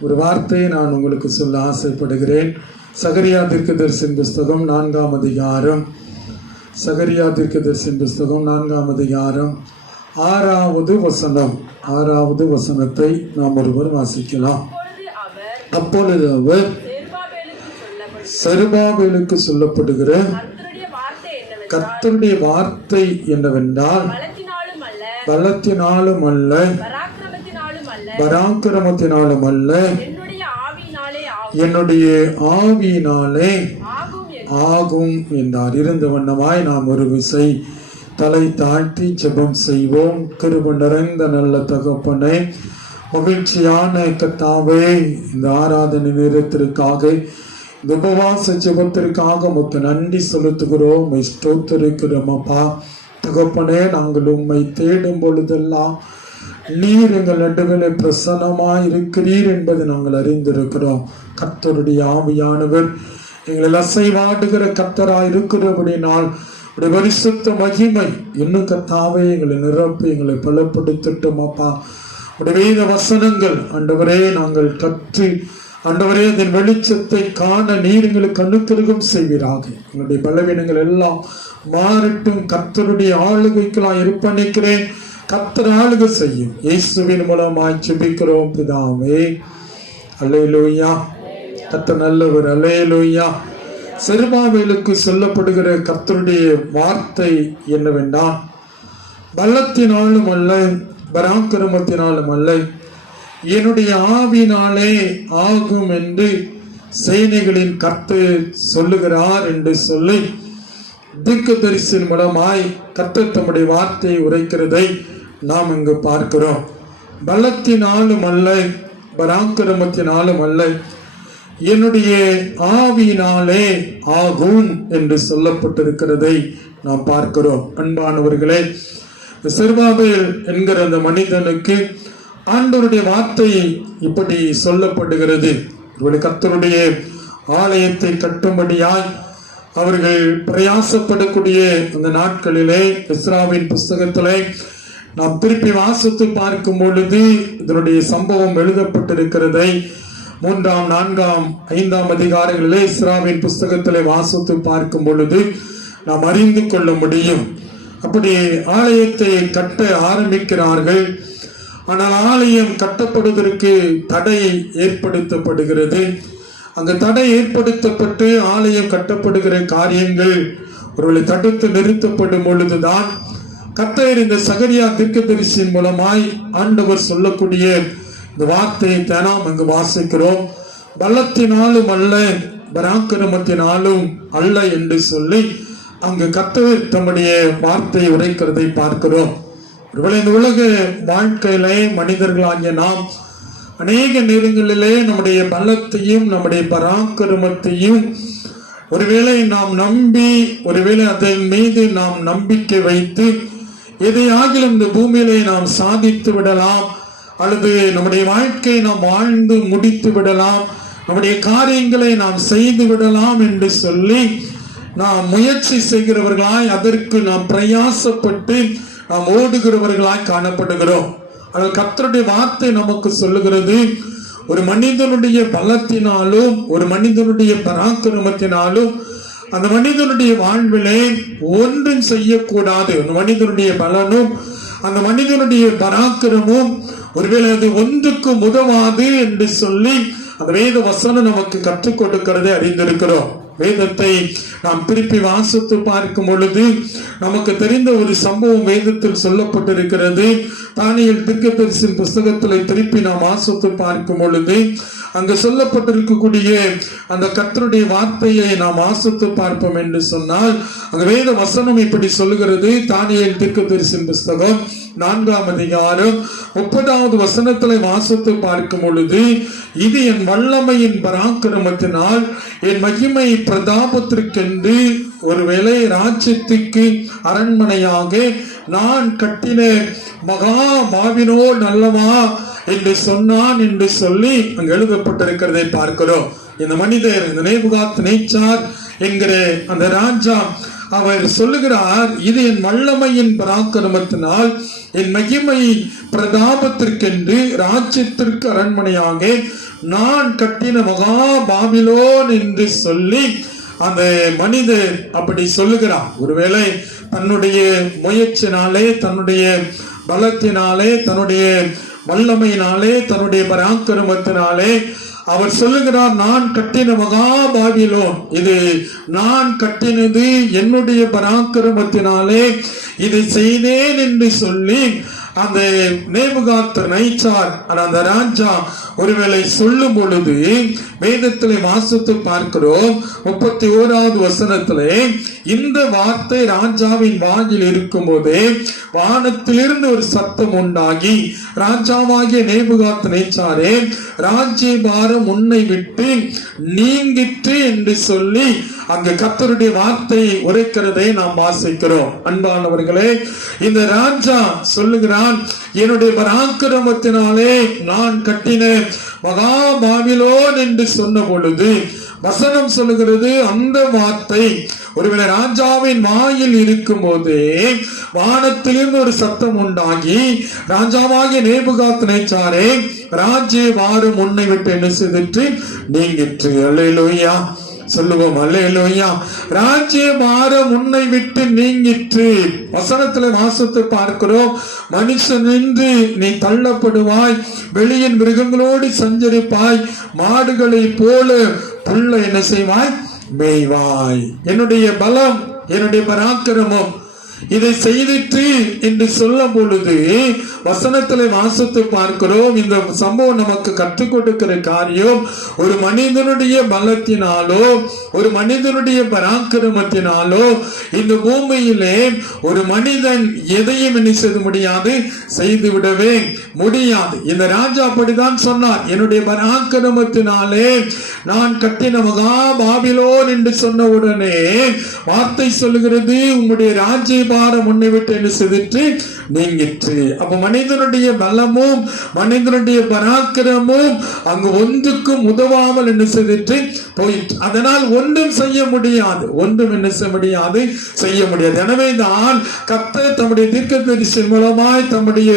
ஒரு வார்த்தையை நான் உங்களுக்கு சொல்ல ஆசைப்படுகிறேன். சகரியா தீர்க்கதரிசின் புஸ்தகம் நான்காம் அதிகாரம். சகரியா தீர்க்கதரிசின் புஸ்தகம் நான்காம் அதிகாரம். ஆறாவது வசனம். ஆறாவது வசனத்தை நாம் ஒருவர் வாசிக்கலாம். அப்பொழுது அவர் செருபாபேலுக்கு சொல்லப்படுகிற கர்த்தருடைய வார்த்தை என்னவென்றால் பலத்தினாலும் அல்ல பராக்கிரமத்தினாலும் அல்ல என்னுடைய ஆவியினாலே ஆகும் என்றார். இருந்த வண்ணமாய் நாம் ஒரு விசை தலை தாழ்த்தி ஜெபம் செய்வோம். கிருப நிறைந்த நல்ல தகப்பனே மகிழ்ச்சியான கத்தாவே இந்த ஆராதனை நேரத்திற்காக இந்த உபவாச ஜெபத்திற்காக உமக்கு நன்றி செலுத்துகிறோம். ஸ்தோத்திருக்கிறோம் அப்பா. தகப்பனே நாங்கள் உம்மை தேடும் பொழுதெல்லாம் நீர் எங்கள் நடுவில் பிரசன்னமாய் இருக்கிறீர் என்பதை நாங்கள் அறிந்திருக்கிறோம். கத்தருடைய ஆவியானவர் எங்களை அசைவாடுகிற கத்தராய் இருக்கிறபடினால் உடைய பரிசுத்த மகிமை இன்னும் கத்தாவே எங்களை நிரப்பி எங்களை பலப்படுத்தட்டும் அப்பா. உடைய வேத வசனங்கள் அண்டவரே நாங்கள் கற்று அண்டவரே அதன் வெளிச்சத்தை காண நீர் எங்களுக்கு அனுக்கிரகம் செய்வீராக. எங்களுடைய பலவீனங்கள் எல்லாம் மாறட்டும். கத்தருடைய ஆளுகைக்கெல்லாம் இருப்பணிக்கிறேன். கர்த்தர் செய்யும். இயேசுவின் மூலமாய் ஜெபிக்கிறோம் பிதாவே. அலையலூயா கத்த நல்லவர் அலையலூயா செருபாவேலுக்கு சொல்லப்படுகிற கத்தருடைய வார்த்தை என்னவென்றால் பலத்தினாலும் அல்ல பராக்கிரமத்தினாலும் அல்ல என்னுடைய ஆவினாலே ஆகும் என்று சேனைகளின் கத்து சொல்லுகிறார் என்று சொல்லி தீர்க்கதரிசின் மூலமாய் கர்த்தர் தம்முடைய வார்த்தையை உரைக்கிறதை நாம் இங்கு பார்க்கிறோம். பலத்தினாலும் அல்ல பராக்கிரமத்தினாலும் அல்ல என்னுடைய ஆவியினாலே ஆகும் என்று சொல்லப்பட்டிருக்கிறதை நாம் பார்க்கிறோம். அன்பானவர்களே செர்வாபேல் என்கிற அந்த மனிதனுக்கு ஆண்டவருடைய வார்த்தை இப்படி சொல்லப்படுகிறது. இவருடைய கத்தருடைய ஆலயத்தை கட்டும்படியாய் அவர்கள் பிரயாசப்படக்கூடிய அந்த நாட்களிலே இஸ்ராவின் புஸ்தகத்திலே நாம் திருப்பி வாசித்து பார்க்கும் பொழுது இதனுடைய சம்பவம் எழுதப்பட்டிருக்கிறதை மூன்றாம் நான்காம் ஐந்தாம் அதிகாரங்களிலே இஸ்ராவின் புஸ்தகத்திலே வாசித்து பார்க்கும் பொழுது நாம் அறிந்து கொள்ள முடியும். அப்படி ஆலயத்தை கட்ட ஆரம்பிக்கிறார்கள். ஆனால் ஆலயம் கட்டப்படுவதற்கு தடை ஏற்படுத்தப்படுகிறது. அங்கு தடை ஏற்படுத்தப்பட்டு ஆலயம் கட்டப்படுகிற காரியங்கள் ஒருவேளை தடுத்து நிறுத்தப்படும் பொழுதுதான் கத்தர் இந்த சகரியா தீர்க்கதரிசியின் மூலமாய் ஆண்டவர் சொல்லக்கூடிய இந்த வார்த்தையை தானாம் அங்கு வாசிக்கிறோம். பலத்தினாலும் அல்ல பராக்கிரமத்தினாலும் அல்ல என்று சொல்லி அங்கு கத்தவர் தம்முடைய வார்த்தையை உரைக்கிறதை பார்க்கிறோம். ஒருவேளை இந்த உலக வாழ்க்கையிலே மனிதர்களாகிய நாம் அநேக நேரங்களிலே நம்முடைய பலத்தையும் நம்முடைய பராக்கிரமத்தையும் ஒருவேளை நாம் நம்பி ஒருவேளை அதன் மீது நாம் நம்பிக்கை வைத்து எதையாகிலும் இந்த பூமியிலே நாம் சாதித்து விடலாம் அல்லது நம்முடைய வாழ்க்கையை நாம் வாழ்ந்து முடித்து விடலாம் நம்முடைய காரியங்களை நாம் செய்து விடலாம் என்று சொல்லி நாம் முயற்சி செய்கிறவர்களாய் அதற்கு நாம் பிரயாசப்பட்டு நாம் ஓடுகிறவர்களாய் காணப்படுகிறோம். ஆனால் கத்தருடைய வார்த்தை நமக்கு சொல்லுகிறது ஒரு மனிதனுடைய பலத்தினாலும் ஒரு மனிதனுடைய பராக்கிரமத்தினாலும் அந்த மனிதனுடைய வாழ்விலே ஒன்றும் செய்யக்கூடாது. அந்த மனிதனுடைய பலனும் அந்த மனிதனுடைய பராக்கிரமும் ஒருவேளை அது ஒன்றுக்கும் உதவாது என்று சொல்லி அந்த வேத வசனம் நமக்கு கற்றுக் கொடுக்கிறதை அறிந்திருக்கிறோம். வேதத்தை நாம் திருப்பி வாசித்து பார்க்கும் பொழுது நமக்கு தெரிந்த ஒரு சம்பவம் வேதத்தில் சொல்லப்பட்டிருக்கிறது. தானியல் தீர்க்கதரிசின் புஸ்தகத்தில் திருப்பி நாம் வாசித்து பார்க்கும் பொழுது அங்கு சொல்லப்பட்டிருக்கக்கூடிய அந்த கத்தருடைய வார்த்தையை நாம் வாசித்து பார்ப்போம் என்று சொன்னால் அந்த வேத வசனம் இப்படி சொல்லுகிறது. தானியல் தீர்க்கதரிசின் புஸ்தகம் நான்காம் அதிகாரம் முப்பதாவது வசனத்தில் வாசித்து பார்க்கும் பொழுது இது என் வல்லமையின் பராக்கிரமத்தினால் என் மகிமை பிரதாபத்திற்கென்று ஒருவேளை ராஜ்யத்துக்கு அரண்மனையாக நான் கட்டின மகா பாவினோ நல்லவா என்று சொன்னான் என்று சொல்லி அங்கு எழுதப்பட்டிருக்கிறதை பார்க்கிறோம். இந்த மனிதர் இந்த நேபுகாத் நேச்சார் என்கிற அந்த ராஜா அவர் சொல்லுகிறார் இது என் வல்லமையின் பராக்கிரமத்தினால் என் மகிமை பிரதாபத்திற்கென்று ராஜ்யத்திற்கு அரண்மனையாக நான் கட்டின மகா பாபிலோன் என்று சொல்லி அந்த மனிதர் அப்படி சொல்லுகிறார். ஒருவேளை தன்னுடைய முயற்சினாலே தன்னுடைய பலத்தினாலே தன்னுடைய வல்லமையினாலே தன்னுடைய பராக்கிரமத்தினாலே அவர் சொல்லுகிறார் நான் கட்டின மகா பாபிலோன். இது நான் கட்டினது என்னுடைய பராக்கிரமத்தினாலே இதை செய்தேன் என்று சொல்லி அந்த நேபுகாத்த நைச்சார் அந்த ராஜா ஒருவேளை சொல்லும் பொழுது வேதத்திலே வாசித்து பார்க்கிறோம். முப்பத்தி ஓராவது வசனத்திலே இந்த வார்த்தை ராஜாவின் வாயில் இருக்கும்போதே வானத்திலிருந்து ஒரு சத்தம் உண்டாகி ராஜாவாகிய நேபுகாத்து நேச்சாரே ராஜ்ய பாரம் உன்னை விட்டு நீங்கிற்று என்று சொல்லி அங்கு கத்தருடைய வார்த்தை உரைக்கிறதை நாம் வாசிக்கிறோம். அன்பானவர்களே இந்த ராஜா சொல்லுகிறான் என்னுடைய பராக்கிரமத்தினாலே நான் கட்டின மகா பாபிலோன் என்று சொன்ன பொழுது வசனம் சொல்லுகிறது அந்த வார்த்தை ஒருவேளை ராஜாவின் வாயில் இருக்கும் போதே வானத்திலிருந்து ஒரு சத்தம் உண்டாகி ராஜாவாகிய நேபுகாத் நேச்சாரே ராஜ்ய வாரும் உன்னை விட்டு என்ன செய்திட்டு நீங்கிற்று அல்லேலூயா. சொல்லுவோம் அல்லையா ராஜ்ய பாரம் உன்னை விட்டு நீங்கிற்று. வசனத்துல வாசத்தை பார்க்கிறோம். மனுஷன் நின்று நீ தள்ளப்படுவாய். வெளியின் மிருகங்களோடு சஞ்சரிப்பாய். மாடுகளை போல புல்ல என்ன செய்வாய் மேய்வாய். என்னுடைய பலம் என்னுடைய பராக்கிரமம் இதை செய்திட்டு என்று சொல்லும் பொழுது வசனத்திலே வாசித்து பார்க்கிறோம். இந்த சம்பவம் நமக்கு கற்றுக் கொடுக்கிற காரியம் ஒரு மனிதனுடைய பலத்தினாலோ ஒரு மனிதனுடைய பராக்கிரமத்தினாலோ இந்த பூமியிலே ஒரு மனிதன் எதையும் என்ன செய்ய முடியாது? செய்து விடவே முடியாது. இந்த ராஜா அப்படிதான் சொன்னார் என்னுடைய பராக்கிரமத்தினாலே நான் கட்டின மகா பாபிலோன் என்று சொன்ன உடனே வார்த்தை சொல்லுகிறது உங்களுடைய ராஜ்ய பாரம் உன்னை விட்டு என்ன செய்திட்டு நீங்கிற்று அப்ப மனிதனுடைய பலமும் மனிதனுடைய பராக்கிரமும் அங்கு ஒன்றுக்கும் உதவாமல் என்ன செய்திட்டு போயிற்று. அதனால் ஒன்றும் செய்ய முடியாது. ஒன்றும் என்ன செய்ய முடியாது? செய்ய முடியாது. எனவே தான் கத்த தம்முடைய தீர்க்க தரிசி மூலமாய் தம்முடைய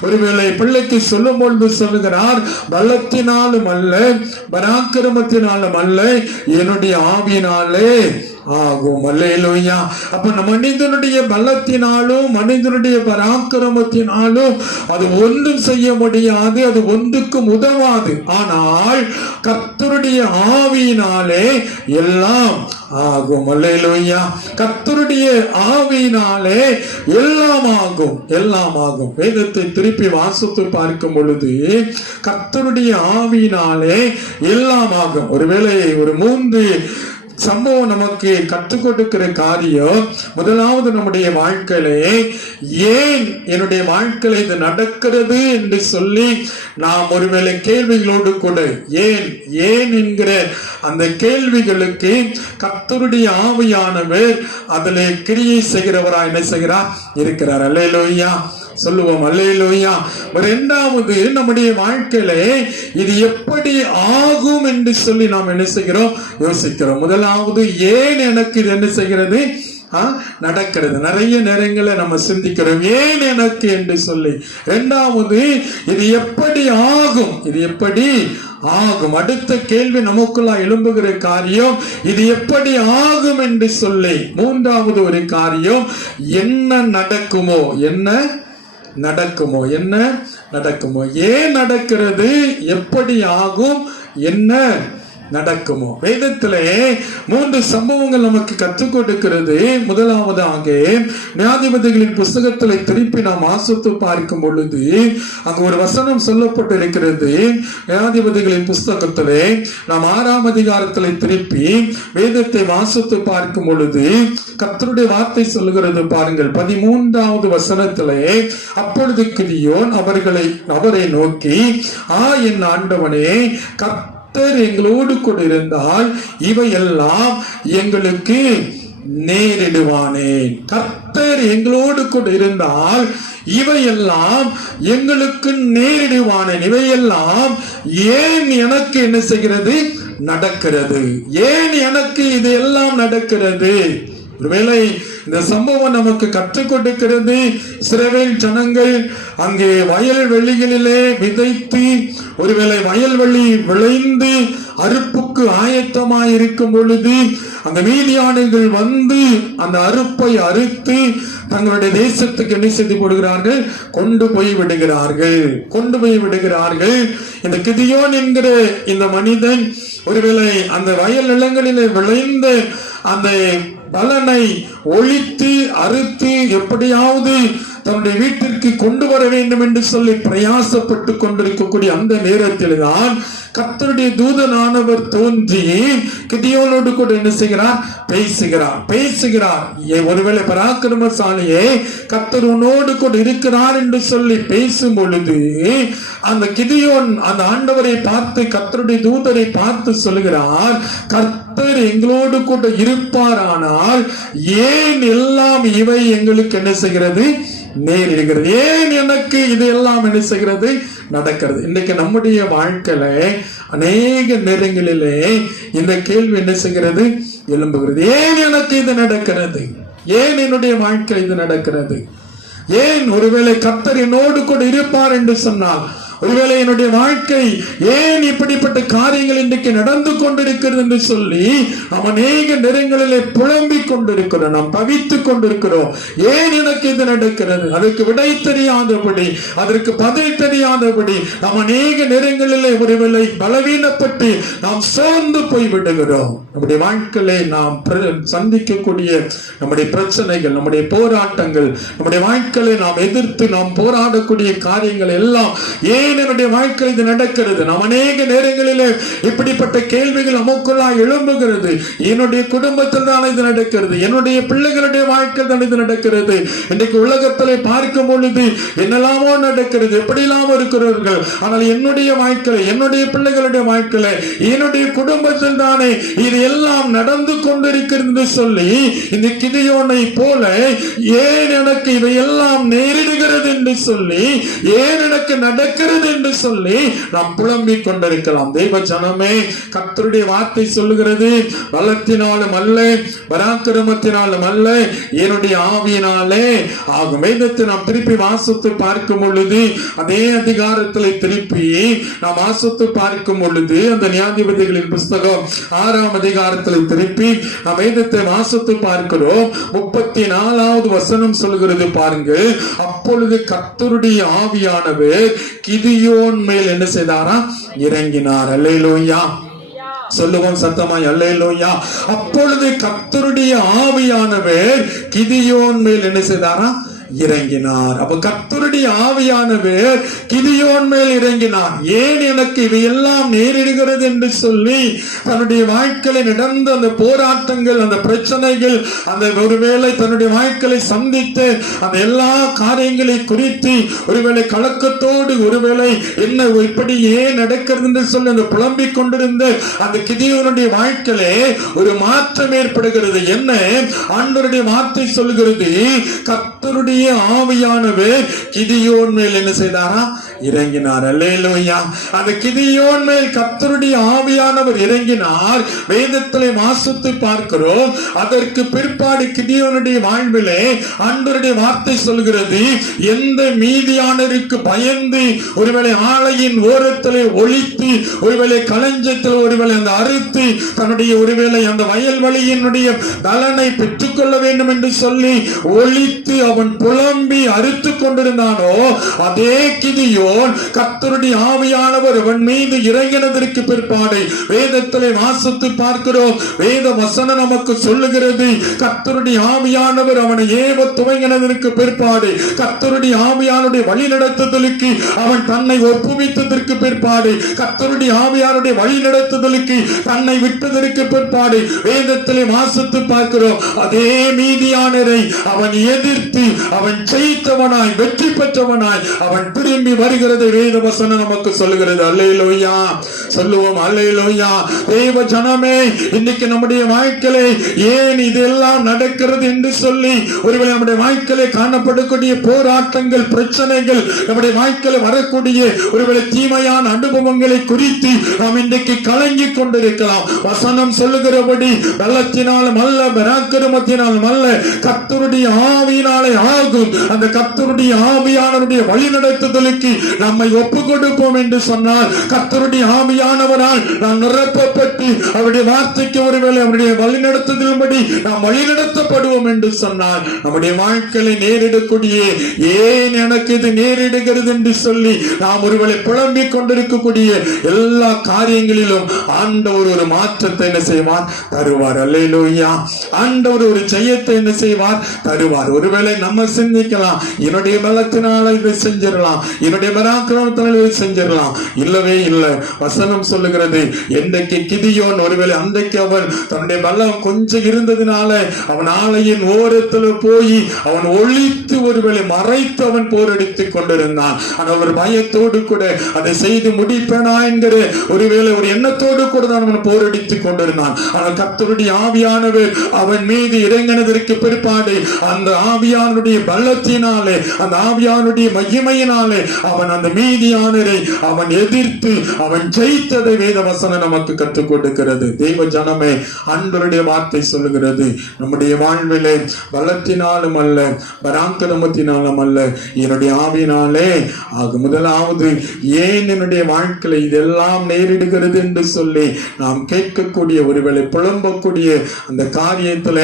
ஒருவேளை பிள்ளைக்கு சொல்லும் பொழுது சொல்லுகிறார் பலத்தினாலும் அல்ல பராக்கிரமத்தினாலும் அல்ல என்னுடைய ஆவினாலே ஆகும். அல்லேலூயா. அப்ப நம்ம மனிதனுடைய பலத்தினாலும் மனிதனுடைய பரா ஆக்கிரமத்தினாலும் அது ஒன்றும் செய்ய முடியாது அது ஒன்றுக்கும் உதவாது. ஆனால் கர்த்தருடைய ஆவியினாலே எல்லாம் ஆகும். அல்லையா கத்தருடைய ஆவியினாலே எல்லாம் ஆகும் எல்லாம் ஆகும். வேதத்தை திருப்பி வாசித்து பார்க்கும் பொழுது கத்தருடைய ஆவியினாலே எல்லாம் ஆகும். ஒருவேளை ஒரு மூன்று சம்பவம் நமக்கு கற்றுக் கொடுக்கிற காரியம் முதலாவது நம்முடைய வாழ்க்கையிலே ஏன் என்னுடைய வாழ்க்கையில இது நடக்கிறது என்று சொல்லி நாம் ஒருவேளை கேள்விகளோடு கூட ஏன் ஏன் என்கிற அந்த கேள்விகளுக்கு கத்தருடைய ஆவியானவர் அதிலே கிரியை செய்கிறவரா என்ன செய்கிறார்? இருக்கிறார். லோய்யா சொல்லுவோம் அல்லையிலோயா இரண்டாவது நம்முடைய வாழ்க்கையில இது எப்படி ஆகும் என்று சொல்லி நாம் என்ன செய்கிறோம்? யோசிக்கிறோம். முதலாவது ஏன் எனக்கு இது என்ன செய்கிறது? நடக்கிறது. நிறைய நேரங்களை நம்ம சிந்திக்கிறோம். ஏன் எனக்கு என்று சொல்லி. இரண்டாவது இது எப்படி ஆகும்? இது எப்படி ஆகும்? அடுத்த கேள்வி நமக்குள்ள எழும்புகிற காரியம் இது எப்படி ஆகும் என்று சொல்லி. மூன்றாவது ஒரு காரியம் என்ன நடக்குமோ என்ன நடக்குமோ? என்ன நடக்குமோ? ஏன் நடக்கிறது? எப்படி ஆகும்? என்ன நடக்குமோ? வேதத்திலே மூன்று சம்பவங்கள் நமக்கு கற்றுக் கொடுக்கிறது. முதலாவதாக நியாதிபதிகளின் புஸ்தகத்திலே திருப்பி நாம் வாசித்து பார்க்கும் பொழுது அங்கு ஒரு வசனம் சொல்லப்பட்டு இருக்கிறது நியாதிபதிகளின் புஸ்தகத்திலே நாம் ஆறாம் அதிகாரத்திலே திருப்பி வேதத்தை வாசித்து பார்க்கும் பொழுது கர்த்தருடைய வார்த்தை சொல்லுகிறது பாருங்கள். பதிமூன்றாவது வசனத்திலே அப்பொழுது கிரியோன் அவர்களை அவரை நோக்கி ஆ என் ஆண்டவனே கர்த்தர் எங்களோடு கூட இருந்தால் இவையெல்லாம் எங்களுக்கு நேரிடுவானேன். கர்த்தர் எங்களோடு கூட இருந்தால் இவையெல்லாம் எங்களுக்கு நேரிடுவானேன். இவையெல்லாம் ஏன் எனக்கு என்ன செய்கிறது? நடக்கிறது. ஏன் எனக்கு இது எல்லாம் நடக்கிறது? ஒருவேளை இந்த சம்பவம் நமக்கு கற்றுக் கொடுக்கிறது. சிறவேல் ஜனங்கள் அங்கே வயல் வெளிகளிலே விதைத்து ஒருவேளை வயல்வெளி விளைந்து அறுப்புக்கு ஆயத்தமாய் இருக்கும் பொழுது அந்த மீதியானைகள் வந்து அந்த அறுப்பை அறுத்து தங்களுடைய தேசத்துக்கு என்ன செய்து போடுகிறார்கள்? கொண்டு போய் விடுகிறார்கள். கொண்டு போய் விடுகிறார்கள். இந்த கிதியோன் என்கிற இந்த மனிதன் ஒருவேளை அந்த வயல் நிலங்களிலே விளைந்த அந்த பலனை ஒழித்து அறுத்து எப்படியாவது தன்னுடைய வீட்டிற்கு கொண்டு வர வேண்டும் என்று சொல்லி பிரயாசப்பட்டு கொண்டிருக்கக்கூடிய அந்த நேரத்தில் தான் கர்த்தருடைய தூதனானவர் தோன்றி கிதியோனோடு கூட என்ன செய்கிறார்? பேசுகிறார். பேசுகிறார். ஏ, ஒருவேளை பராக்கிரமசாலியே கர்த்தர் உன்னோடு கூட இருக்கிறார் என்று சொல்லி பேசும் பொழுது அந்த கிதியோன் அந்த ஆண்டவரை பார்த்து கத்தருடைய தூதரை பார்த்து சொல்லுகிறார் கர்த்தர் எங்களோடு கூட இருப்பார் ஆனால் ஏன் எல்லாம் இவை எங்களுக்கு என்ன செய்கிறது? நேரிடுகிறது ஏன் எனக்கு இது எல்லாம் என்ன செய்கிறது நடக்கிறது. இன்னைக்கு நம்முடைய வாழ்க்கையில அநேக நேரங்களிலே இந்த கேள்வி என்ன செய்கிறது? எழும்புகிறது. ஏன் எனக்கு இது நடக்கிறது? ஏன் என்னுடைய வாழ்க்கையில் இது நடக்கிறது? ஏன் ஒருவேளை கத்தர் என்னோடு கூட இருப்பார் என்று சொன்னால் ஒருவேளை என்னுடைய வாழ்க்கை ஏன் இப்படிப்பட்ட காரியங்கள் இன்றைக்கு நடந்து கொண்டிருக்கிறது என்று சொல்லி அவன் அநேக நேரங்களிலே புலம்பிக் கொண்டிருக்கிறோம். நாம் பவித்துக் கொண்டிருக்கிறோம். ஏன் எனக்கு இது நடக்கிறது? அதற்கு விடை தெரியாதபடி அதற்கு பதில் தெரியாதபடி நாம் அநேக நேரங்களிலே ஒருவேளை பலவீனப்பட்டு நாம் சோர்ந்து போய் விடுகிறோம். நம்முடைய வாழ்க்கையிலே நாம் சந்திக்கக்கூடிய நம்முடைய பிரச்சனைகள் நம்முடைய போராட்டங்கள் நம்முடைய வாழ்க்கையிலே நாம் எதிர்த்து நாம் போராடக்கூடிய காரியங்கள் எல்லாம் ஏன் ஏன் என்னுடைய வாழ்க்கை இது நடக்கிறது. நாம் அநேக நேரங்களிலே இப்படிப்பட்ட கேள்விகள் நமக்குள்ளாய் எழும்புகிறது. என்னுடைய குடும்பத்தில் தான் இது நடக்கிறது. என்னுடைய பிள்ளைகளுடைய வாழ்க்கை தான் இது நடக்கிறது. இன்றைக்கு உலகத்தில் பார்க்கும் பொழுது என்னெல்லாமோ நடக்கிறது. எப்படிலாம் இருக்கிறார்கள்? ஆனால் என்னுடைய வாழ்க்கையில என்னுடைய பிள்ளைகளுடைய வாழ்க்கையில என்னுடைய குடும்பத்தில் தானே இது எல்லாம் நடந்து கொண்டிருக்கிறது சொல்லி இந்த கிதியோனை போல ஏன் எனக்கு இதையெல்லாம் நேரிடுகிறது என்று சொல்லி ஏன் எனக்கு நடக்கிறது என்று சொல்லி நாம் புலம்பிக் கொண்டிருக்கலாம். தெய்வ ஜனமே கத்தருடைய வார்த்தை சொல்லுகிறது பலத்தினாலும் அல்ல பராக்கிரமத்தினாலும் அல்ல என்னுடைய ஆவியினாலே ஆகும். வேதத்தை நாம் திருப்பி வாசித்து பார்க்கும் பொழுது அதே அதிகாரத்தில் திருப்பி நாம் வாசித்து பார்க்கும் பொழுது அந்த நியாயாதிபதிகளின் புஸ்தகம் ஆறாம் அதிகாரத்தில் திருப்பி நாம் வேதத்தை வாசித்து பார்க்கிறோம். முப்பத்தி நாலாவது வசனம் சொல்கிறது பாருங்கள். அப்பொழுது கத்தருடைய ஆவியானவர் கிதியோன் மேல் என்ன செய்தாரா? இறங்கினார். அல்லையிலோயா சொல்லுவோம் சத்தமாய் அல்லையிலோயா அப்பொழுது கத்தருடைய ஆவியானவர் கிதியோன் மேல் என்ன செய்தாரா? இறங்கினார். அப்ப கர்த்தருடைய ஆவியானவர் கிதியோன் மேல் இறங்கினார். ஏன் எனக்கு இவையெல்லாம் நேரிடுகிறது என்று சொல்லி தன்னுடைய வாழ்க்கையில் நடந்த அந்த போராட்டங்கள் அந்த பிரச்சனைகள் அந்த ஒருவேளை தன்னுடைய வாழ்க்கையை சந்தித்து அந்த எல்லா காரியங்களை குறித்து ஒருவேளை கலக்கத்தோடு ஒருவேளை என்ன இப்படி ஏன் நடக்கிறது என்று சொல்லி அந்த புலம்பிக் கொண்டிருந்த அந்த கிதியோனுடைய வாழ்க்கையிலே ஒரு மாற்றம் ஏற்படுகிறது. என்ன? ஆண்டவருடைய வார்த்தை சொல்கிறது கர்த்தருடைய ஆவியானவர் கிதியோன் மேல் என்ன செய்தாரா? இறங்கினார். அல்லேலூயா. அந்த கிதியோன் மேல் கத்தருடைய ஆவியானவர் இறங்கினார். வேதத்திலே வாசித்து பார்க்கிறோம். அதற்கு பிற்பாடு கிதியோனுடைய வாழ்விலே அன்பருடைய வார்த்தை சொல்கிறது எந்த மீதியானருக்கு பயந்து ஒருவேளை ஆலையின் ஓரத்திலே ஒழித்து ஒருவேளை களஞ்சத்தில் ஒருவேளை அந்த அறுத்து தன்னுடைய ஒருவேளை அந்த வயல்வெளியினுடைய நலனை பெற்றுக்கொள்ள வேண்டும் என்று சொல்லி ஒழித்து அவன் புலம்பி அறுத்து கொண்டிருந்தானோ அதே கிதியோன் கத்தருடைய ஆவியானவர் அவன் மீது இறங்கினதற்கு பிற்பாடு வேதத்திலே வாசித்து பார்க்கிறோம். வேத வசனம் நமக்கு சொல்லுகிறது கத்தருடைய ஆவியானவர் அவனை ஏவ துவங்கினதற்கு பிற்பாடு கத்தருடைய ஆவியானுடைய வழி நடத்துதலுக்கு அவன் தன்னை ஒப்புவித்ததற்கு பிற்பாடு கத்தருடைய ஆவியானுடைய வழி நடத்துதலுக்கு தன்னை விட்டதற்கு பிற்பாடு வேதத்திலே வாசித்து பார்க்கிறோம். அதே மீதியானரை அவன் எதிர்த்து அவன் ஜெயித்தவனாய் வெற்றி பெற்றவனாய் அவன் திரும்பி வருகிறது. வேத வசனம் நமக்கு சொல்லுகிறது. அல்லேலூயா. சொல்லுவோம் அல்லேலூயா. தெய்வ ஜனமே இன்னைக்கு நம்முடைய வாழ்க்கையிலே ஏன் இதெல்லாம் நடக்கிறது என்று சொல்லி ஒருவேளை நம்முடைய வாழ்க்கையிலே காணப்படக்கூடிய போராட்டங்கள் பிரச்சனைகள் நம்முடைய வாழ்க்கையில வரக்கூடிய ஒருவேளை தீமையான அனுபவங்களை குறித்து நாம் இன்றைக்கு கலங்கி கொண்டிருக்கலாம். வசனம் சொல்லுகிறபடி வெள்ளத்தினாலும் அல்ல பராக்கிரமத்தினாலும் அல்ல கத்தருடைய ஆவியினாலே ஆகும் அந்த கத்தருடைய ஆவியானவருடைய வழிநடத்துதலுக்கு நம்மை ஒப்பு கொடுப்போம் என்று சொன்னால் கத்தருடைய ஆவியானவரால் நாம் நிரப்பப்பட்டு அவருடைய வார்த்தைக்கு ஒருவேளை அவருடைய வழிநடத்துதலின்படி நாம் வழிநடத்தப்படுவோம் என்று சொன்னால் நம்முடைய வாழ்க்கையை நேரிடக்கூடிய ஏன் எனக்கு இது நேரிடுகிறது என்று சொல்லி நாம் ஒருவேளை புலம்பிக் கொண்டிருக்கக்கூடிய எல்லா காரியங்களிலும் ஆண்டவர் ஒரு மாற்றத்தை என்ன செய்வார்? தருவார். அல்லையிலோயா ஆண்டவர் ஒரு ஜெயத்தை என்ன செய்வார்? தருவார். ஒருவேளை நம்ம சிந்திக்கலாம். என்னுடைய பலத்தினால இதை செஞ்சிடலாம். என்னுடைய பராக்கிரமத்தினால் இதை செஞ்சிடலாம். இல்லவே இல்லை. வசனம் சொல்லுகிறது என்றைக்கு கிதியோன் ஒருவேளை அன்றைக்கு அவன் தன்னுடைய பலம் கொஞ்சம் இருந்ததுனால அவன் ஆலையின் ஓரத்தில் போய் அவன் ஒழித்து ஒருவேளை மறைத்து அவன் போரடித்துக் கொண்டிருந்தான். ஆனால் ஒரு பயத்தோடு கூட அதை செய்து முடிப்பேனா என்கிற ஒருவேளை ஒரு எண்ணத்தோடு கூட தான் அவன் போரடித்துக் கொண்டிருந்தான். ஆனால் கத்தருடைய ஆவியானவர் அவன் மீது இறங்கினதற்கு பிற்பாடு அந்த ஆவியானுடைய பலத்தினாலே அந்த ஆவியானுடைய மகிமையினாலே அவன் அந்த மீதியானரை அவன் எதிர்த்து அவன் ஜெயித்ததை வேத வசனம் நமக்கு கற்றுக் கொடுக்கிறது. தெய்வ ஜனமே அன்பருடைய வார்த்தை சொல்லுகிறது. நம்முடைய வாழ்விலே பலத்தினாலும் அல்ல பராக்கிரமத்தினாலும் அல்ல என்னுடைய ஆவினாலே ஆக முதலாவது ஏன் என்னுடைய வாழ்க்கையில இதெல்லாம் நேரிடுகிறது என்று சொல்லி நாம் கேட்கக்கூடிய ஒருவேளை புலம்பக்கூடிய அந்த காரியத்தில்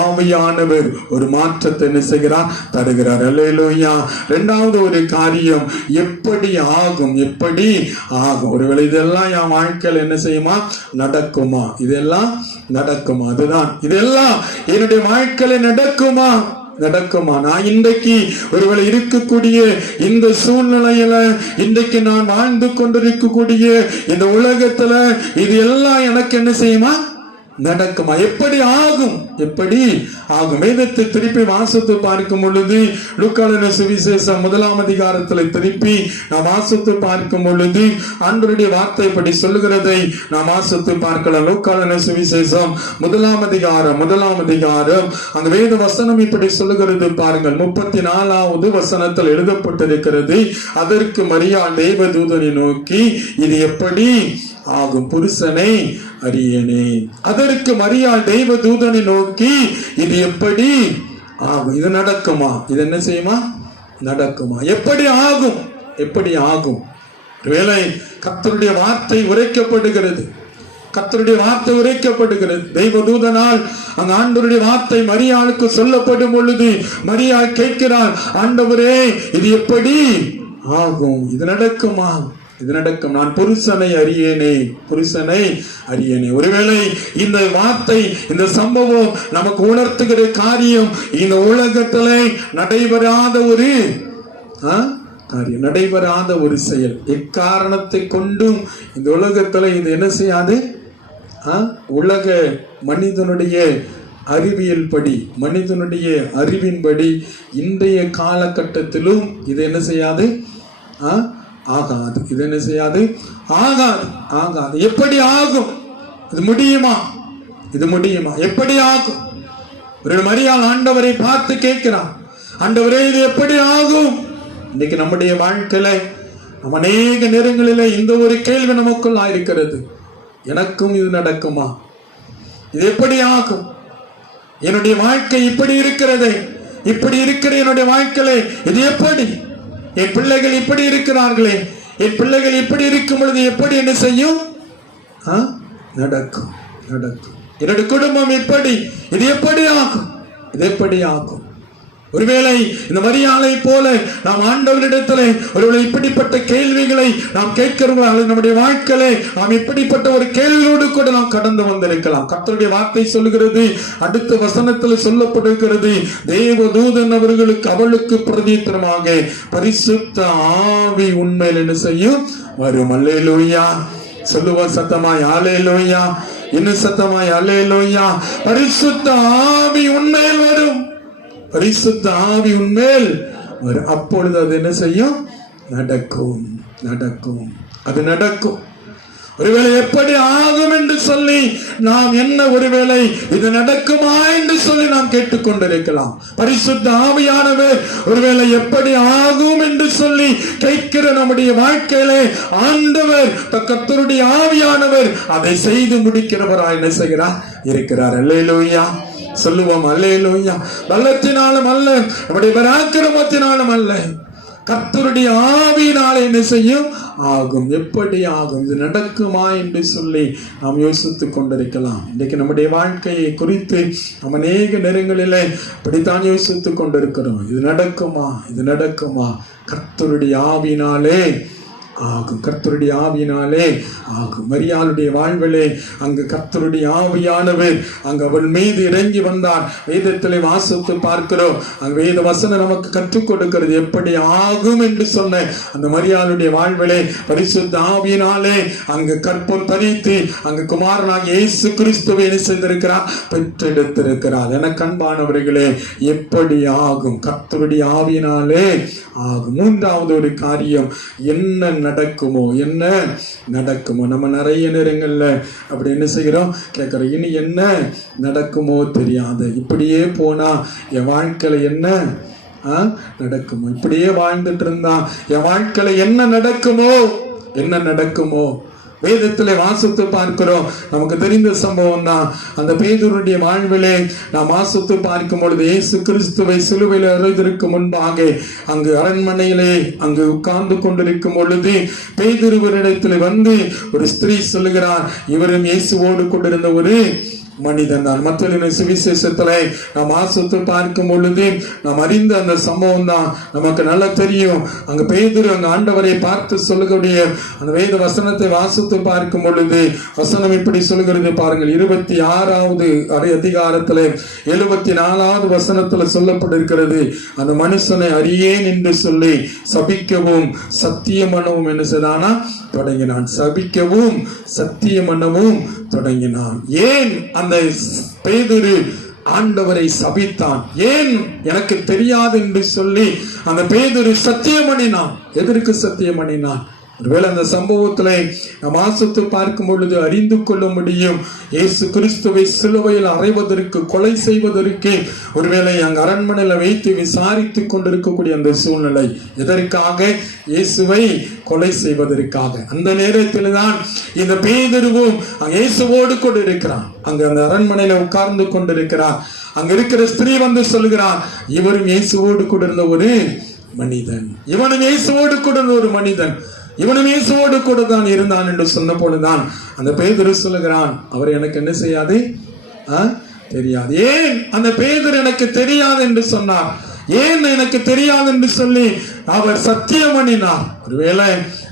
ஆவியானவர் ஒரு மாற்றத்தை என்ன செய்கிறார்? தருகிறார். அல்லேலூயா. ரெண்டாவது ஒரு காரியம் எப்படி ஆகும்? எப்படி ஆகும்? ஒருவேளை இதெல்லாம் என் வாழ்க்கையில் என்ன செய்யுமா? நடக்குமா? இதெல்லாம் நடக்குமா? அதுதான். இதெல்லாம் என்னுடைய வாழ்க்கையில நடக்குமா? நடக்குமா? நான் இன்றைக்கு ஒருவேளை இருக்கக்கூடிய இந்த சூழ்நிலையில இன்றைக்கு நான் வாழ்ந்து கொண்டிருக்கக்கூடிய இந்த உலகத்துல இது எல்லாம் எனக்கு என்ன செய்யுமா? நடக்குமா? எப்படி ஆகும்? எப்படி ஆகும்? வேதத்தை திருப்பி வாசத்து பார்க்கும் பொழுது லுக்காளன சுவிசேஷம் முதலாம் அதிகாரத்தில் திருப்பி நாம் வாசத்து பார்க்கும் பொழுது அன்றைய வார்த்தை இப்படி சொல்லுகிறதை நாம் வாசத்து பார்க்கலாம். லுக்காளன சுவிசேஷம் முதலாம் அதிகாரம் முதலாம் அதிகாரம். அந்த வேத வசனம் இப்படி சொல்லுகிறது பாருங்கள். முப்பத்தி நாலாவது வசனத்தில் எழுதப்பட்டிருக்கிறது அதற்கு மரியாள் தேவதூதனை நோக்கி இது எப்படி ஆகும். புருஷனை அறியனே அதற்கு மரியாள் தெய்வ தூதனை நோக்கி இது எப்படி ஆகும்? இது நடக்குமா? இது என்ன செய்யுமா? நடக்குமா? எப்படி ஆகும்? எப்படி ஆகும்? ஒருவேளை கத்தருடைய வார்த்தை உரைக்கப்படுகிறது. கத்தருடைய வார்த்தை உரைக்கப்படுகிறது. தெய்வ தூதனால் அந்த ஆண்டவருடைய வார்த்தை மரியாளுக்கு சொல்லப்படும் பொழுது மரியாள் கேட்கிறாள் ஆண்டவரே இது எப்படி ஆகும்? இது நடக்குமா? இது நடக்கும் நான் புருஷனை அறியேனே புருஷனை அறியேனே ஒருவேளை இந்த வார்த்தை இந்த சம்பவம் நமக்கு உணர்த்துகிற காரியம் இந்த உலகத்துல நடைபெறாத ஒரு ஆ? காரியம் நடைபெறாத ஒரு செயல் எக்காரணத்தை கொண்டும் இந்த உலகத்துல இது என்ன செய்யாது ஆ? உலக மனிதனுடைய அறிவியல் படி மனிதனுடைய அறிவின்படி இன்றைய காலகட்டத்திலும் இது என்ன செய்யாது ஆ? ஆகாது. இது என்ன செய்யாது? ஆகாது. ஆகாது. எப்படி ஆகும்? இது முடியுமா? இது முடியுமா? எப்படி ஆகும்? ஒரு மரியாள் ஆண்டவரை பார்த்து கேட்கிறான். ஆண்டவரே இது எப்படி ஆகும்? இன்னைக்கு நம்முடைய வாழ்க்கையில நம்ம அநேக நேரங்களில இந்த ஒரு கேள்வி நமக்குள் இருக்கிறது எனக்கும் இது நடக்குமா? இது எப்படி ஆகும்? என்னுடைய வாழ்க்கை இப்படி இருக்கிறதே? இப்படி இருக்கிற என்னுடைய வாழ்க்கையில இது எப்படி? என் பிள்ளைகள் இப்படி இருக்கிறார்களே என் பிள்ளைகள் இப்படி இருக்கும் பொழுது எப்படி என்ன செய்யும்? ஆ? நடக்கும் நடக்கும். என்னுடைய குடும்பம் எப்படி இது எப்படி ஆகும் இது எப்படி ஆகும் ஒருவேளை இந்த மரியாதை போல நாம் ஆண்டவரிடத்திலே ஒருவேளை இப்படிப்பட்ட கேள்விகளை நாம் கேட்கிறோம் நம்முடைய வாழ்க்கையிலே நாம் இப்படிப்பட்ட ஒரு கேள்வியோடு கூட நாம் கடந்து வந்திருக்கலாம். கத்தருடைய வார்த்தை சொல்லுகிறது அடுத்த வசனத்தில் சொல்லப்படுகிறது தேவ தூதன் அவர்களுக்கு அவளுக்கு பிரதித்திரமாக பரிசுத்த ஆவி உண்மையில் என்ன செய்யும்? வரும். அல்லேலூயா. சொல்லுவோம் சத்தமாய் ஆலேலூயா இன்னும் சத்தமாய் அல்லேலூயா. பரிசுத்த ஆவி உண்மையில் வரும். பரிசுத்த ஆவி உண்மேல் ஒரு அப்பொழுது அது என்ன செய்யும்? நடக்கும் நடக்கும். அது நடக்கும். ஒருவேளை எப்படி ஆகும் என்று சொல்லி நாம் என்ன ஒருவேளை இது நடக்குமா என்று சொல்லி நாம் கேட்டுக்கொண்டிருக்கலாம். பரிசுத்த ஆவியானவர் ஒருவேளை எப்படி ஆகும் என்று சொல்லி கேட்கிற நம்முடைய வாழ்க்கையிலே ஆண்டவர் கத்தருடைய ஆவியானவர் அதை செய்து முடிக்கிறவராய் என்ன செய்கிறார்? இருக்கிறார். அல்லேலூயா. சொல்லுவோம் அல்லேலூயா. பலத்தினாலும் அல்ல நம்முடைய பராக்கிரமத்தினாலும் அல்ல. கத்தருடைய ஆவியினால் என்ன செய்யும்? ஆகும். எப்படி ஆகும்? இது நடக்குமா என்று சொல்லி நாம் யோசித்துக் கொண்டிருக்கலாம். இன்றைக்கு நம்முடைய வாழ்க்கையை குறித்து நம்ம அநேக நேரங்களிலே இப்படித்தான் யோசித்துக் கொண்டிருக்கிறோம். இது நடக்குமா? இது நடக்குமா? கர்த்தருடைய ஆவினாலே ஆகும். கர்த்தருடைய ஆவியினாலே ஆகும். மரியாளுடைய வாழ்விலே அங்கு கர்த்தருடைய ஆவியானவர் அங்கு அவள் மீது இறங்கி வந்தார். வேதத்திலே வாசித்து பார்க்கிறோம். அங்கு வேத வசனம் நமக்கு கற்றுக் கொடுக்கிறது. எப்படி ஆகும் என்று சொன்ன அந்த மரியாளுடைய வாழ்விலே பரிசுத்த ஆவியினாலே அங்கு கற்பம் தரித்து அங்கு குமாரனாக இயேசு கிறிஸ்துவை என்ன செய்திருக்கிறார்? பெற்றெடுத்திருக்கிறார். என கண்பானவர்களே எப்படி ஆகும்? கர்த்தருடைய ஆவியினாலே ஆகும். மூன்றாவது ஒரு காரியம் என்ன நடக்குமோ? என்ன நடக்குமோ? நம்ம நிறைய நேரங்கள்ல அப்படி என்ன செய்கிறோம்? கேட்குறோம் இனி என்ன நடக்குமோ தெரியாது? இப்படியே போனா என் வாழ்க்கையில என்ன நடக்குமோ? இப்படியே வாழ்ந்துட்டு இருந்தா என் வாழ்க்கையில என்ன நடக்குமோ? என்ன நடக்குமோ? வேதத்தில் வாசித்து பார்க்கிறோம். நமக்கு தெரிந்த சம்பவம் தான் அந்த பேதுருடைய வாழ்விலே நாம் வாசித்து பார்க்கும் பொழுது இயேசு கிறிஸ்துவை சிலுவையில் அறைவதற்கு முன்பாக அங்கு அரண்மனையிலே அங்கு உட்கார்ந்து கொண்டிருக்கும் பொழுது பேதுருவரிடத்தில் வந்து ஒரு ஸ்திரீ சொல்லுகிறார் இவரும் இயேசுவோடு கொண்டிருந்த ஒரு மனிதன் தான். மற்றவர்களின் சுவிசேஷத்துல நாம் ஆசத்து பார்க்கும் பொழுது நாம் அறிந்த அந்த சம்பவம் தான். நமக்கு நல்லா தெரியும். அங்க பெய்திரு அங்க ஆண்டவரை பார்த்து சொல்லக்கூடிய அந்த வேத வசனத்தை வாசித்து பார்க்கும் பொழுது வசனம் இப்படி சொல்லுகிறது பாருங்கள். இருபத்தி ஆறாவது அரை அதிகாரத்துல எழுபத்தி நாலாவது வசனத்துல சொல்லப்பட்டிருக்கிறது. அந்த மனுஷனை அறியேன் என்று சொல்லி சபிக்கவும் சத்தியமனவும் என்ன செய்தானா தொடங்கினான் சபிக்கவும் சத்தியமனவும் தொடங்கினான். ஏன் அந்த பேதுரு ஆண்டவரை சபித்தான்? ஏன் எனக்கு தெரியாது என்று சொல்லி அந்த பேதுரு சத்தியமணினான்? எதற்கு சத்தியமணினான்? ஒருவேளை அந்த சம்பவத்திலே நாம் ஆசித்து பார்க்கும் பொழுது அறிந்து கொள்ள முடியும். இயேசு கிறிஸ்துவை சிலுவையில் அறைவதற்கு கொலை செய்வதற்கு ஒருவேளை அங்கு அரண்மனையில் வைத்து விசாரித்துக் கொண்டிருக்கக்கூடிய அந்த சூழ்நிலை எதற்காக? இயேசுவை கொலை செய்வதற்காக. அந்த நேரத்தில் தான் இந்த பேதருவும் இயேசுவோடு கொண்டு இருக்கிறான் அங்க அந்த அரண்மனையில உட்கார்ந்து கொண்டிருக்கிறார் அங்க இருக்கிற ஸ்திரீ வந்து சொல்கிறான் இவரும் இயேசுவோடு கூட இருந்த ஒரு மனிதன். இவனும் இயேசுவோடு கூட இருந்த ஒரு மனிதன். இவனும் இயேசுவோடு கூட தான் இருந்தான் என்று சொன்ன பொழுதுதான் அந்த பேதுரு சொல்லுகிறான் அவர் எனக்கு என்ன செய்யாது? ஆ? தெரியாது. ஏன் அந்த பேதர் எனக்கு தெரியாது என்று சொன்னார்? ஏன் எனக்கு தெரியாது என்று சொல்லி அவர் சத்தியமணினார் ஒருவேளை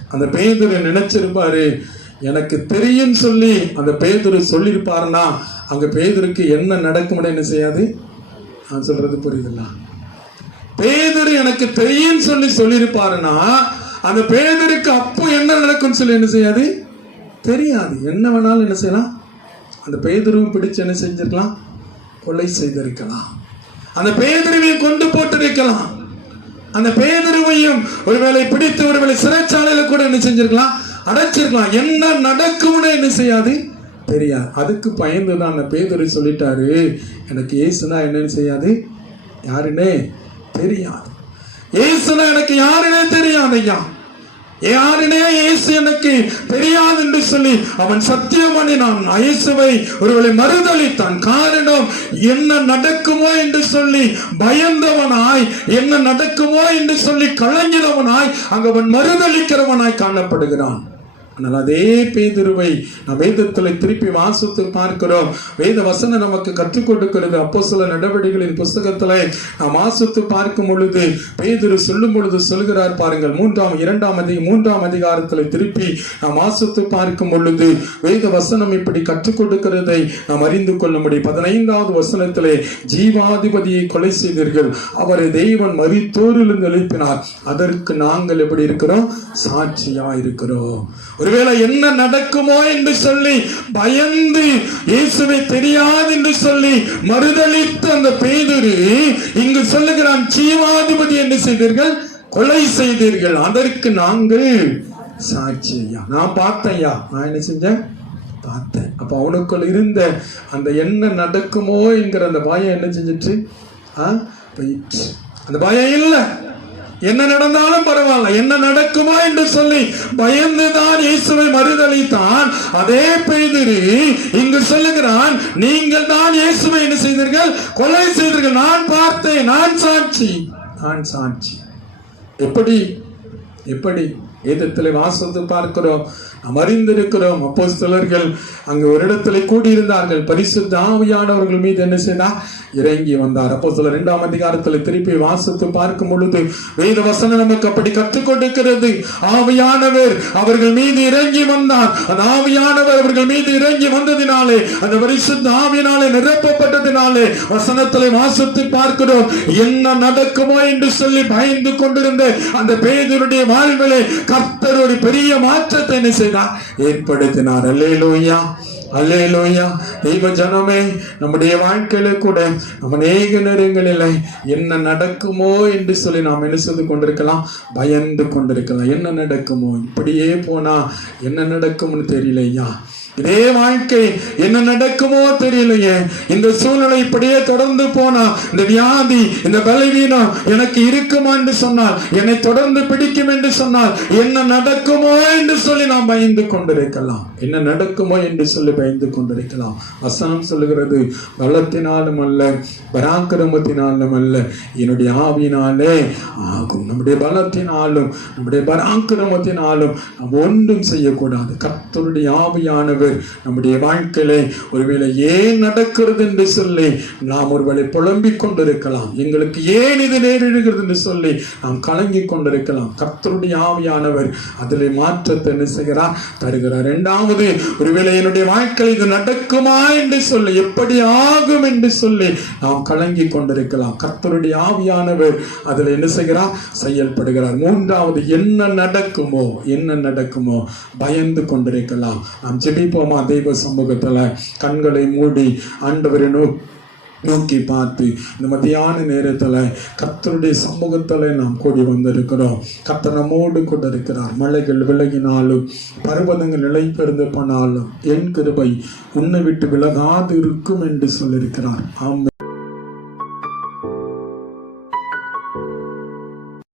அந்த பேதரை நினைச்சிருப்பாரு எனக்கு தெரியும் சொல்லி அந்த பேதுரு சொல்லியிருப்பாருன்னா அங்க பேதருக்கு என்ன நடக்கும் என்ன செய்யாது? நான் சொல்றது புரியுதுல்ல பேதர் எனக்கு தெரியும் சொல்லி சொல்லியிருப்பாருன்னா அந்த பேதருக்கு அப்போ என்ன நடக்கும்னு சொல்லி என்ன செய்யாது? தெரியாது. என்ன வேணாலும் என்ன செய்யலாம். அந்த பேதருவும் பிடிச்சு என்ன செஞ்சிருக்கலாம்? கொலை செய்திருக்கலாம். அந்த பேதருவை கொண்டு போட்டிருக்கலாம். அந்த பேதருவையும் ஒருவேளை பிடித்து ஒருவேளை சிறைச்சாலையில் கூட என்ன செஞ்சிருக்கலாம்? அடைச்சிருக்கலாம். என்ன நடக்கும்னு என்ன செய்யாது? தெரியாது. அதுக்கு பயந்து தான் அந்த பேதுரை சொல்லிட்டாரு. எனக்கு ஏசுனா என்னன்னு செய்யாது? யாருன்னே தெரியாது. ஏசுனா எனக்கு யாருன்னே தெரியாது ஐயா யாருனே இயேசு எனக்கு தெரியாது என்று சொல்லி அவன் சத்தியம் நான் இயேசுவை ஒருவளை மறுதளித்தான் காரணம் என்ன நடக்குமோ என்று சொல்லி பயந்தவனாய் என்ன நடக்குமோ என்று சொல்லி கலங்கினவனாய் அங்கவன் மறுதளிக்கிறவனாய் காணப்படுகிறான். ஆனால் அதே பேதுருவை நாம் வேதத்தில் திருப்பி வாசித்து பார்க்கிறோம். வேத வசனம் நமக்கு கற்றுக் கொடுக்கிறது. அப்போ சில நடவடிக்கைகளின் புஸ்தகத்தில் நாம் வாசித்து பார்க்கும் பொழுது பேதுரு சொல்லும் பொழுது சொல்கிறார் பாருங்கள். மூன்றாம் இரண்டாம் அதிக மூன்றாம் அதிகாரத்தில் திருப்பி நாம் வாசித்து பார்க்கும் பொழுது வேத வசனம் இப்படி கற்றுக் கொடுக்கிறதை நாம் அறிந்து கொள்ள முடியும். பதினைந்தாவது வசனத்திலே ஜீவாதிபதியை கொலை செய்தீர்கள். அவரை தெய்வன் மறித்தோரிலிருந்து எழுப்பினார். அதற்கு நாங்கள் எப்படி இருக்கிறோம்? சாட்சியா இருக்கிறோம் ஒருவேளை என்ன நடக்குமோ என்று சொல்லி பயந்து இயேசுவை தெரியாது என்று சொல்லி மறுதளித்த அந்த பேதுரு இங்கு சொல்லுகிறான் ஜீவாதிபதி என்ன செய்தீர்கள் கொலை செய்தீர்கள். அதற்கு நாங்கள் சாட்சி ஐயா நான் பார்த்தேன்யா. நான் என்ன செஞ்சேன்? பார்த்தேன். அப்ப அவனுக்குள் இருந்த அந்த என்ன நடக்குமோ என்கிற அந்த பயம் என்ன செஞ்சிட்டு ஆ அந்த பயம் இல்லை. என்ன நடந்தாலும் பரவாயில்ல. என்ன நடக்குமா என்று சொல்லி பயந்துதான் இயேசுவை மறுதளித்தான் அதே பெய்திரு இங்கு சொல்லுகிறான் நீங்கள் தான் இயேசுவை என்ன செய்தீர்கள்? கொலை செய்தீர்கள். நான் பார்த்தேன். நான் சாட்சி. நான் சாட்சி. எப்படி? எப்படி? வேதத்தில் வாசத்து பார்க்கிறோம். அமர்ந்திருக்கிறோம். அறிந்திருக்கிறோம் அப்போ சிலர்கள் அங்கு ஒரு இடத்துல கூடியிருந்தார்கள். பரிசுத்த ஆவியானவர்கள் மீது என்ன செய்தார் இறங்கி வந்தார். அப்போ சில இரண்டாம் அதிகாரத்தில் திருப்பி வாசித்து பார்க்கும் பொழுது வேத வசனம் நமக்கு அப்படி கற்றுக் கொடுக்கிறது. ஆவியானவர் அவர்கள் மீது இறங்கி வந்தார். அந்த ஆவியானவர் அவர்கள் மீது இறங்கி வந்ததினாலே அந்த பரிசுத்த ஆவியினாலே நிரப்பப்பட்டதினாலே வசனத்தில் வாசித்து பார்க்கிறோம். என்ன நடக்குமோ என்று சொல்லி பயந்து கொண்டிருந்த அந்த பேதருடைய வாழ்விலே கர்த்தர் ஒரு பெரிய மாற்றத்தை என்ன செய்தார்? ஏற்படுத்தினார். அல்லேலூயா லோய்யா தெய்வ ஜனமே நம்முடைய வாழ்க்கையில கூட நம்ம அநேக நேரங்களில் என்ன நடக்குமோ என்று சொல்லி நாம் என்ன செய்து கொண்டிருக்கலாம் பயந்து கொண்டிருக்கலாம். என்ன நடக்குமோ? இப்படியே போனா என்ன நடக்கும்னு தெரியலையா? இதே வாழ்க்கை என்ன நடக்குமோ தெரியலையே. இந்த சூழ்நிலை இப்படியே தொடர்ந்து போனா இந்த வியாதி இந்த பலவீனம் எனக்கு இருக்குமா என்று சொன்னால் என்னை தொடர்ந்து பிடிக்கும் என்று சொன்னால் என்ன நடக்குமோ என்று சொல்லி நாம் பயந்து கொண்டிருக்கலாம். என்ன நடக்குமோ என்று சொல்லி பயந்து கொண்டிருக்கலாம். வசனம் சொல்லுகிறது பலத்தினாலும் அல்ல பராக்கிரமத்தினாலும் அல்ல என்னுடைய ஆவினாலே ஆகும். நம்முடைய பலத்தினாலும் நம்முடைய பராக்கிரமத்தினாலும் நாம் ஒன்றும் செய்யக்கூடாது. கத்தருடைய ஆவியானவர் நம்முடைய வாழ்க்கையிலே ஒருவேளை ஏன் நடக்கிறது என்று சொல்லி நாம் ஒருவேளை புலம்பிக் கொண்டிருக்கலாம். எங்களுக்கு ஏன் இது நேரிடுகிறது என்று சொல்லி நாம் கலங்கி கொண்டிருக்கலாம். கர்த்தருடைய ஆவியானவர் அதில் மாற்றத்தை என்ன செய்கிறார்? தருகிறார். இரண்டாவது ஒருவேளை என்னுடைய வாழ்க்கையில் இது நடக்குமா என்று சொல்லி எப்படி ஆகும் என்று சொல்லி நாம் கலங்கி கொண்டிருக்கலாம். கர்த்தருடைய ஆவியானவர் அதில் என்ன செய்கிறார்? செயல்படுகிறார். மூன்றாவது என்ன நடக்குமோ என்ன நடக்குமோ பயந்து கொண்டிருக்கலாம். நாம் ஜெபிப்போமா. தெய்வ சமூகத்துல? கண்களை மூடி ஆண்டவரை நோ நோக்கி பார்த்து இந்த மத்தியான நேரத்துல கத்தருடைய சமூகத்துல நாம் கூடி வந்திருக்கிறோம். கர்த்தர் நம்மோடு கூட இருக்கிறார். மலைகள் விலகினாலும் பருவதங்கள் நிலை பெருந்து போனாலும் என் கிருபை உன்னை விட்டு விலகாது இருக்கும் என்று சொல்லியிருக்கிறார். ஆமாம்